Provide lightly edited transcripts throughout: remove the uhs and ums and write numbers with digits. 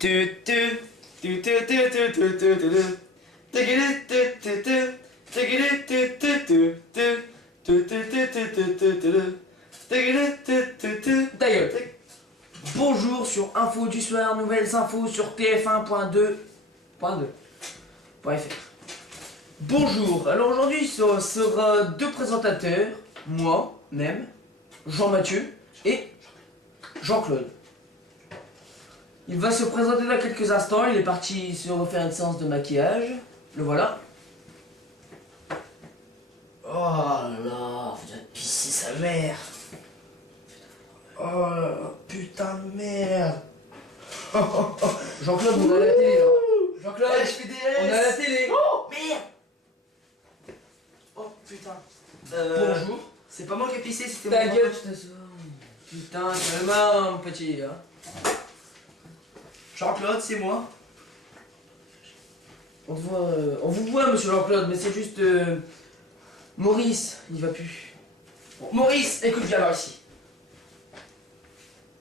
gueule. Bonjour sur Info du soir, nouvelles infos sur tf1.2.fr. Bonjour, alors aujourd'hui ce sera deux présentateurs, moi-même, Jean-Mathieu et Jean-Claude. Il va se présenter dans quelques instants, il est parti se refaire une séance de maquillage, le voilà. Oh là là, faut déjà pisser sa mère. Oh putain de merde. Jean-Claude, on a la télé là. Jean-Claude, je fais des on a la télé. Oh merde. Oh putain. Bonjour. C'est pas moi qui ai pissé, c'était Ta mon gueule, je te sors. Putain, c'est marrant, mon petit. Hein. Jean-Claude, c'est moi. On vous voit, monsieur Jean-Claude, mais c'est juste... Maurice, il va plus. Bon, Maurice, écoute, viens voir ici.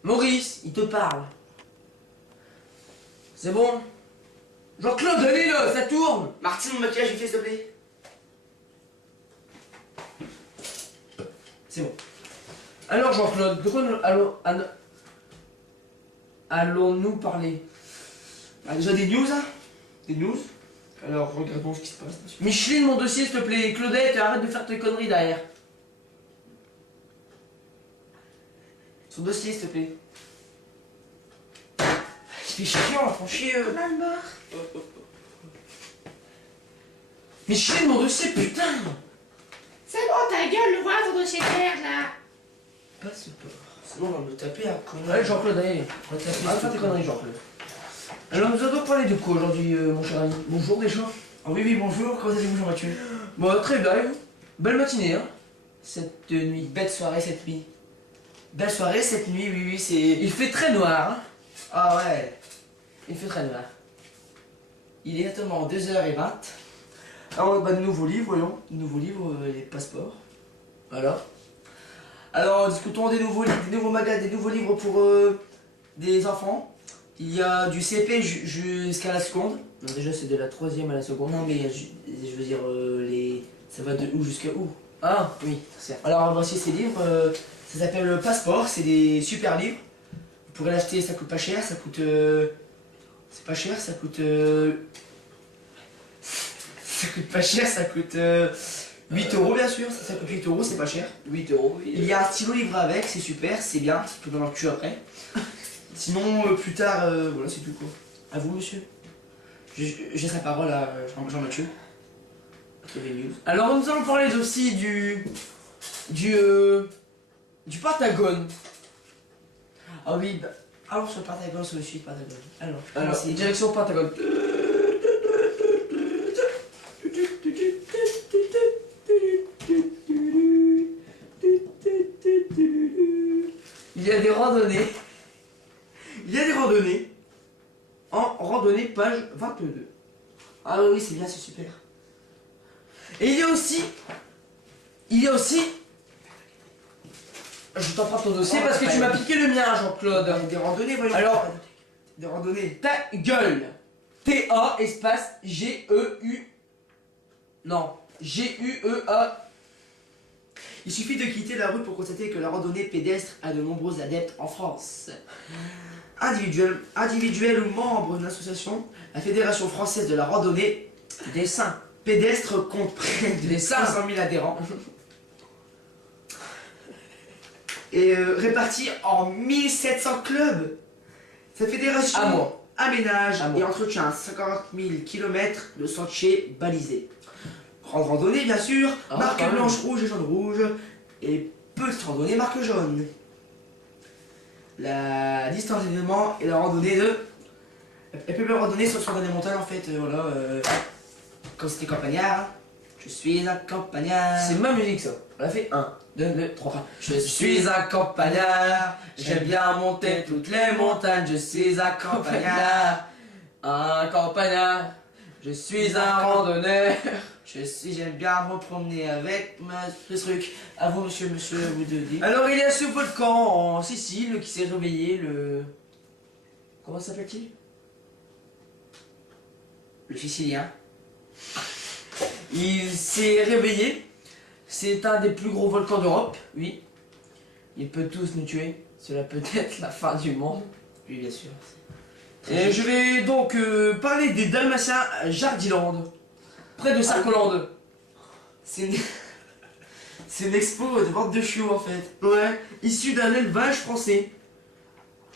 Maurice, il te parle. C'est bon? Jean-Claude, allez là, ça tourne. Martine, mon maquillage, il fait s'il te plaît. C'est bon. Alors Jean-Claude, de quoi allons-nous parler? Ah, déjà des news, hein. Des news. Alors, regardons ce qui se passe. Micheline, mon dossier, s'il te plaît. Claudette, arrête de faire tes conneries derrière. Son dossier, s'il te plaît. Il fait chiant, franchir. Micheline, mon dossier, putain. C'est bon, ta gueule, le voilà ton dossier clair là. Pas ce peur. Sinon, on va me taper un connard. Allez Jean-Claude, allez. On va taper. Arrête de faire tes conneries, Jean-Claude. Alors nous allons parler de quoi aujourd'hui, mon cher ami? Bonjour déjà. Oh oui, bonjour, comment allez-vous, Jean-Mathieu? Bon, très bien, et vous? Belle matinée, hein? Cette nuit. Belle soirée cette nuit. Belle soirée cette nuit, oui, c'est... Il fait très noir, hein? Ah ouais. Il fait très noir. Il est exactement 2h20. Alors, bah, de nouveaux livres, voyons. De nouveaux livres, les passeports. Voilà. Alors, discutons des nouveaux livres, des nouveaux magasins, des nouveaux livres pour des enfants. Il y a du CP jusqu'à la seconde. Non, déjà, c'est de la 3e à la seconde. Non, mais je veux dire, ça va de où jusqu'à où? Ah, oui, certes. Alors, voici ces livres. Ça s'appelle le Passeport. C'est des super livres. Vous pourrez l'acheter, ça coûte pas cher. Ça coûte... c'est pas cher, ça coûte... ça coûte pas cher, ça coûte... 8 € bien sûr, ça coûte 8 €, c'est pas cher. 8 €. Oui. Il y a un stylo livre avec, c'est super, c'est bien, tu peux dans le cul après. Sinon, plus tard, voilà, c'est tout quoi. À vous, monsieur. J'ai sa parole à Jean-Mathieu. TV News. Alors, nous allons parler aussi du Pentagone. Ah oui, bah, allons sur le Pentagone, sur le sud Pentagone. Alors, c'est direction Pentagone. Il y a des randonnées. Il y a des randonnées. En randonnée, page 22. Ah oui, c'est bien, c'est super. Et il y a aussi... Je t'emprunte ton dossier parce que tu m'as piqué le mien, Jean-Claude. Des randonnées, voyons. Alors, des randonnées. ta gueule. T-A espace G-E-U... Non. G-U-E-A... Il suffit de quitter la rue pour constater que la randonnée pédestre a de nombreux adeptes en France. Individuel ou membre d'une association, la Fédération Française de la Randonnée Des seins. Pédestre compte près de Des 500 000 adhérents. Et répartis en 1700 clubs. Cette fédération À moi. aménage À moi. et entretient 50 000 km de sentiers balisés. Grande randonnée, bien sûr, Ah, marque quand même. blanche, rouge et jaune rouge. Et petite randonnée, marque jaune. La distance d'événement et la randonnée de... Elle peut même randonner sur des montagnes en fait, voilà. Comme c'était campagnard. Je suis un campagnard. C'est ma musique ça. On a fait 1, 2, 3. Je suis un campagnard, j'aime bien monter toutes les montagnes, je suis un campagnard. Un campagnard. Je suis un randonneur. J'aime bien me promener avec ce truc. À vous, monsieur, vous deux dites. Alors il y a ce volcan en Sicile qui s'est réveillé le... Comment s'appelle-t-il? le Sicilien. Il s'est réveillé. C'est un des plus gros volcans d'Europe, oui. Il peut tous nous tuer. Cela peut être la fin du monde. Oui, bien sûr. Et je vais donc parler des Dalmatiens à Jardiland, près de Sarkolande. C'est une... c'est une expo de vente de chiots en fait. Ouais, issu d'un élevage français.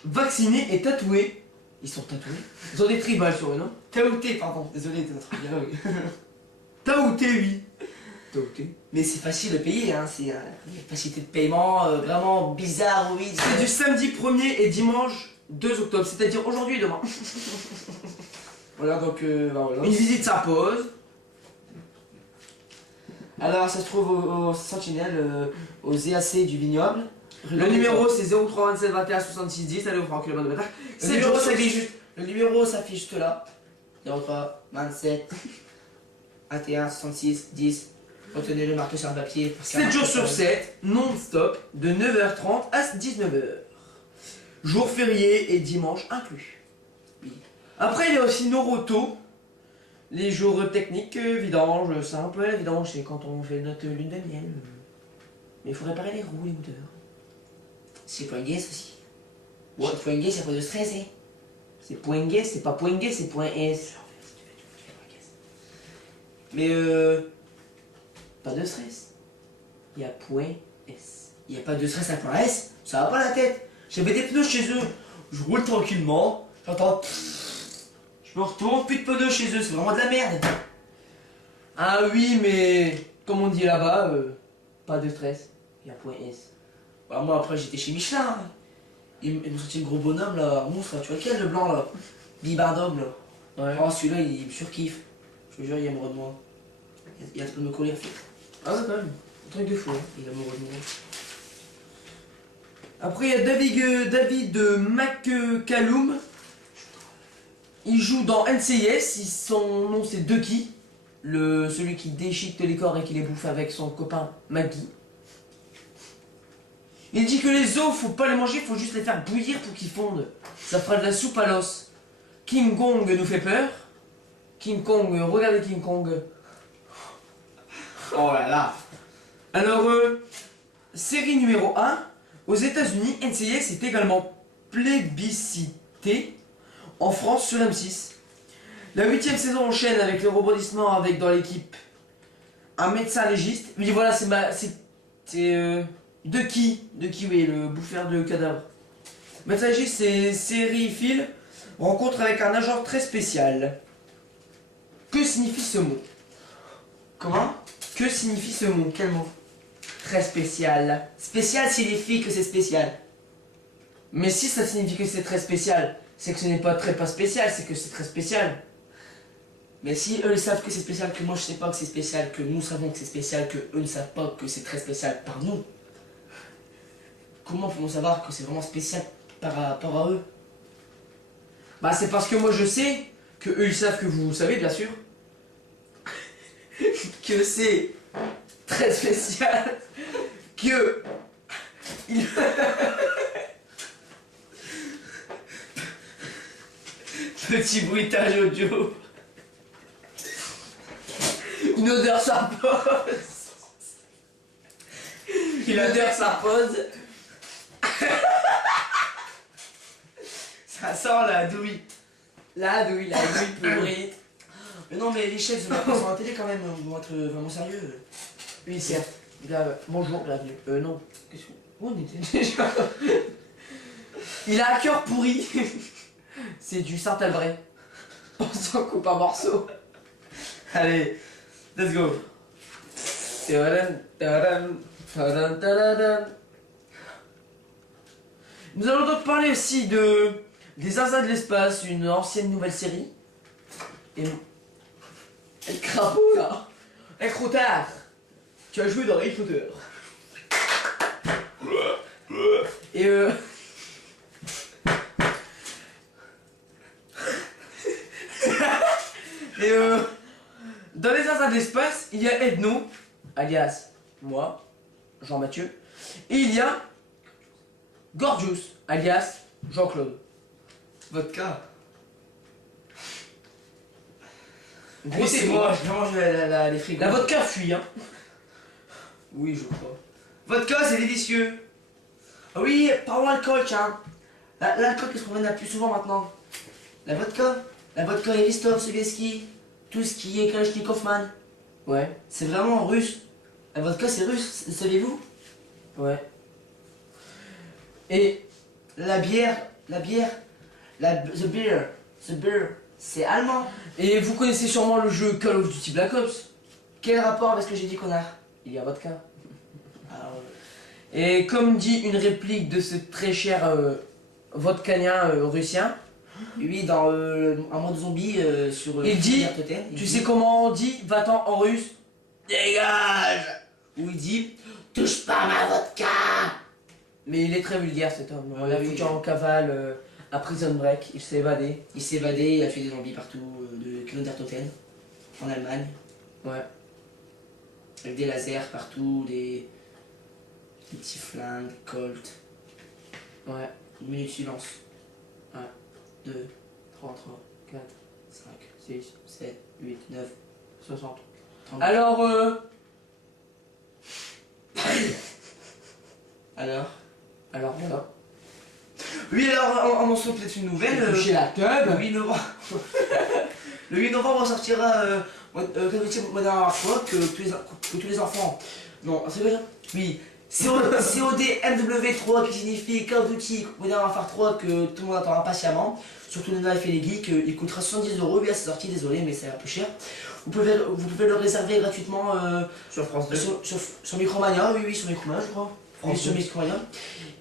Vaccinés et tatoués. Ils sont tatoués. Ils ont des tribales sur eux, non? Taouté, pardon, désolé de notre dialogue. Taouté, oui. Taouté. Mais c'est facile de payer, hein, c'est une facilité de paiement vraiment bizarre, oui. C'est du samedi 1er et dimanche 2 octobre, c'est-à-dire aujourd'hui et demain. Voilà, donc voilà. Une visite s'impose. Alors ça se trouve au Sentinelle, au ZAC du vignoble. Le numéro c'est 03 27 21 66 10, allez au franc km. Le numéro s'affiche juste là. 03 27 21 66 10. Retenez le marteau sur un papier. 7 jours sur 7, non-stop, de 9h30 à 19h. Jour férié et dimanche inclus. Oui. Après, il y a aussi Noroto. Les jours techniques, vidange simple. La vidange, c'est quand on fait notre lune de miel. Mais il faut réparer les roues, les moteurs. C'est point gay aussi. Ouais. C'est point gay, c'est pas de stress, hein. C'est point gay, c'est pas point gay, c'est point S. Mais Pas de stress. Il y a point S. il n'y a pas de stress à point S, ça va pas la tête. J'avais des pneus chez eux, je roule tranquillement, j'entends. Je me retourne, plus de pneus chez eux, c'est vraiment de la merde. Ah oui, mais comme on dit là-bas, pas de stress. Il y a point S. Bah, moi après j'étais chez Michelin. Hein. Ils m'ont sorti le gros bonhomme là, monstre, là. Tu vois lequel le blanc là? Bibardum là. Ouais. Oh celui-là il me surkiffe. Je te jure il est amoureux de moi. Il a de me coller en fait. Ah ouais, quand même. Un truc de fou. Hein. Il est amoureux de moi. Après, il y a David McCallum. Il joue dans NCIS. Son nom, c'est Ducky. Celui qui déchiquette les corps et qui les bouffe avec son copain Maggie. Il dit que les os, faut pas les manger, faut juste les faire bouillir pour qu'ils fondent. Ça fera de la soupe à l'os. King Kong nous fait peur. King Kong, regardez King Kong. Oh là là. Alors, série numéro 1. Aux États-Unis, NCIS est également plébiscité en France sur M6. La 8ème saison enchaîne avec le rebondissement avec dans l'équipe un médecin légiste. Oui, voilà, Ducky, oui, le bouffeur de cadavres. Médecin légiste, c'est série Phil rencontre avec un agent très spécial. Que signifie ce mot? Comment? Que signifie ce mot? Quel mot? Très spécial. Spécial signifie que c'est spécial. Mais si ça signifie que c'est très spécial, c'est que ce n'est pas très pas spécial, c'est que c'est très spécial. Mais si eux ils savent que c'est spécial, que moi je sais pas que c'est spécial, que nous savons que c'est spécial, que eux ne savent pas que c'est très spécial par nous, comment pouvons-nous savoir que c'est vraiment spécial par rapport à eux? Bah c'est parce que moi je sais, que eux ils savent que vous savez bien sûr, que c'est très spécial, que... Petit bruitage audio. Une odeur s'impose. Une odeur s'impose. Ça sent la douille. La douille pourrie. Mais non mais les chefs de la presse à la télé quand même vont être vraiment sérieux. Oui certes. Bonjour, bienvenue. Non. Qu'est-ce que... Où on était déjà? Il a un cœur pourri. C'est du Saint-Albret. On s'en coupe un morceau. Allez, let's go. Tadam, tadam, tadam, tadam. Nous allons donc parler aussi des Zinzins de l'espace, une ancienne nouvelle série. Et le crapaud là. Et Croutard, tu as joué dans Harry Potter. Et dans les Zinzins de l'espace, il y a Edno, alias moi, Jean-Mathieu, et il y a Gorgius, alias Jean-Claude. Vodka. Oui, c'est moi, j'ai mangé les frigos. La vodka fuit, hein. Oui, je crois. Vodka, c'est délicieux. Ah oui, parlons alcool, tiens. L'alcool, qu'est-ce qu'on en a plus souvent maintenant? La vodka. La vodka et Ristov, Sovietsky. Tout ce qui est Kalachnikov-Man. Ouais, C'est vraiment russe. La vodka, c'est russe, saviez-vous? ouais. Et La bière, the beer, c'est allemand. Et vous connaissez sûrement le jeu Call of Duty Black Ops. Quel rapport avec ce que j'ai dit, connard? Il y a vodka. Alors, Et comme dit une réplique de ce très cher vodkanien russien, oui, dans un mode zombie sur il dit, Totem, tu sais comment on dit va-t'en en russe? dégage. Où il dit, touche pas ma vodka. Mais il est très vulgaire cet homme. On l'a Oui, foutu oui. en cavale à Prison Break, il s'est évadé. Il s'est évadé, il a fait des zombies partout, de Totem, en Allemagne, Ouais. avec des lasers partout, des petits flingues, des Colt. Ouais. Une minute de silence. 1, 2, 3, 4, 5, 6, 7, 8, 9, 60. 30. Alors, Alors voilà. oui, alors on en sort peut-être une nouvelle. Toucher la Le teub. 8 novembre. Le 8 novembre, on sortira Call of Duty Modern Warfare que tous les enfants. Non, c'est vrai? Oui. COD MW3 qui signifie Call of Duty Modern Warfare 3 que tout le monde attend impatiemment. Surtout les knives et les geeks, il coûtera 70 €. Oui, c'est sorti, désolé, mais c'est un peu cher. Vous pouvez le réserver gratuitement Sur France 2. sur Micromania, oui, sur Micromania, je crois. Oui, France sur 2. Micromania.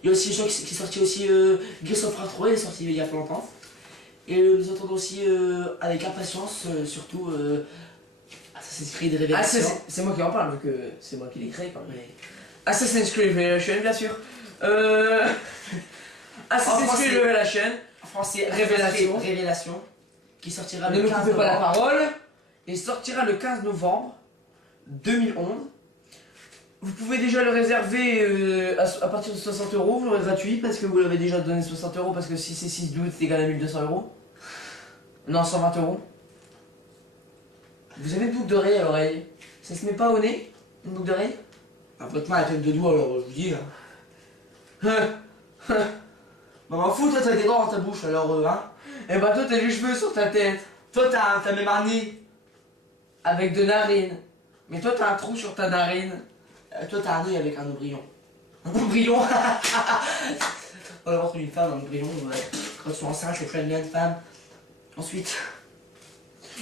Il y a aussi un jeu qui est sorti aussi, Gears of War 3, il est sorti il y a pas longtemps. Et nous attendons aussi avec impatience, surtout Assassin's Creed Ah, Révélation. c'est moi qui en parle, vu que c'est moi qui l'ai créé quand même. Mais Assassin's Creed Revelation, bien sûr. Assassin's français. Creed Revelation. en français, Révélation. Révélation, qui sortira Ne le me 15 coupez pas la novembre. parole. Et sortira le 15 novembre 2011. Vous pouvez déjà le réserver à partir de 60 €, vous l'aurez gratuit parce que vous l'avez déjà donné 60 € parce que si c'est 6/12 c'est égal à 1200 €. Non, 120 €. Vous avez une boucle d'oreille à l'oreille. Ça se met pas au nez? Une boucle d'oreille? Ah, votre main a tête de doigts, alors je vous dis. Bah, m'en fous, toi t'as des dents dans ta bouche, alors hein. Eh bah toi t'as les cheveux sur ta tête. Toi t'as même un nez. Avec de narines. Mais toi t'as un trou sur ta narine. Toi t'as un œil avec un ombrillon. Un ombrillon. On va voir une femme, un ombrillon. Ouais. Quand ils sont enceintes, c'est plein de femmes. Ensuite.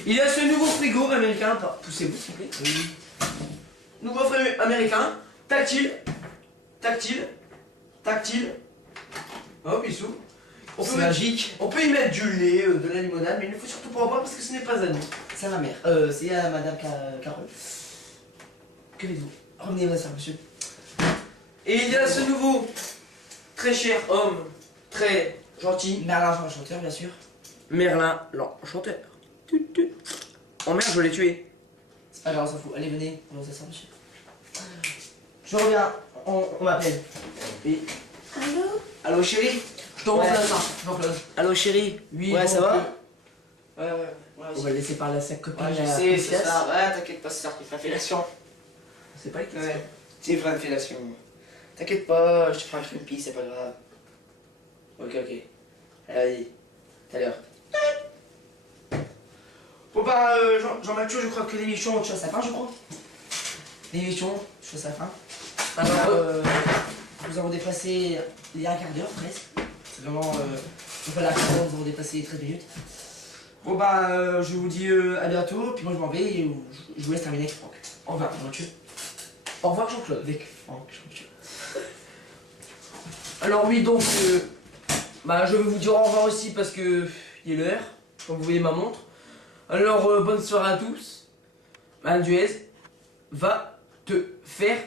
Il y a ce nouveau frigo américain. Poussez-vous s'il vous plaît. Oui. Nouveau frigo américain. Tactile. Tactile. Tactile. Oh bisous. C'est magique. On peut y mettre du lait, de la limonade, mais il ne faut surtout pas en boire parce que ce n'est pas à nous. C'est à ma mère. C'est à madame Carole. Que faites-vous? Revenez, votre sœur, monsieur. Et il y a ce nouveau très cher homme, très gentil, Merlin, chanteur, bien sûr. Merlin l'enchanteur. Tut, tut. Oh merde, je l'ai tué. C'est pas grave, on s'en fout. Allez, venez, on va ça, monsieur. Je reviens, on m'appelle. Et... Allô? Allô, chérie? Je te remplace, Ouais. hein, Jean-Claude. Allô, chérie? Oui, Ouais, donc, ça va? euh, Ouais, On va le laisser parler à sa copine. Ouais, je à sais, c'est Princesse. ça. Ouais, t'inquiète pas, c'est ça qui fait la fellation. C'est pas le Ouais, c'est vraie fellation. T'inquiète pas, je te ferai un creepy, c'est pas grave. Ok, ok. Allez, tout à l'heure. Bon bah, Jean-Mathieu, je crois que l'émission touche à sa fin, je crois. L'émission touche à sa fin. Alors, nous avons dépassé les un quart d'heure presque. C'est vraiment, pas la fin, nous avons dépassé les 13 minutes. Bon bah, je vous dis à bientôt, puis moi je m'en vais et je vous laisse terminer avec Franck. Au revoir, Jean-Mathieu. Au revoir Jean-Claude. Avec Franck, Jean-Mathieu. Alors oui, donc, bah, je vais vous dire au revoir aussi parce que il est l'heure, comme vous voyez ma montre. Alors, bonne soirée à tous. Madame Duez va te faire...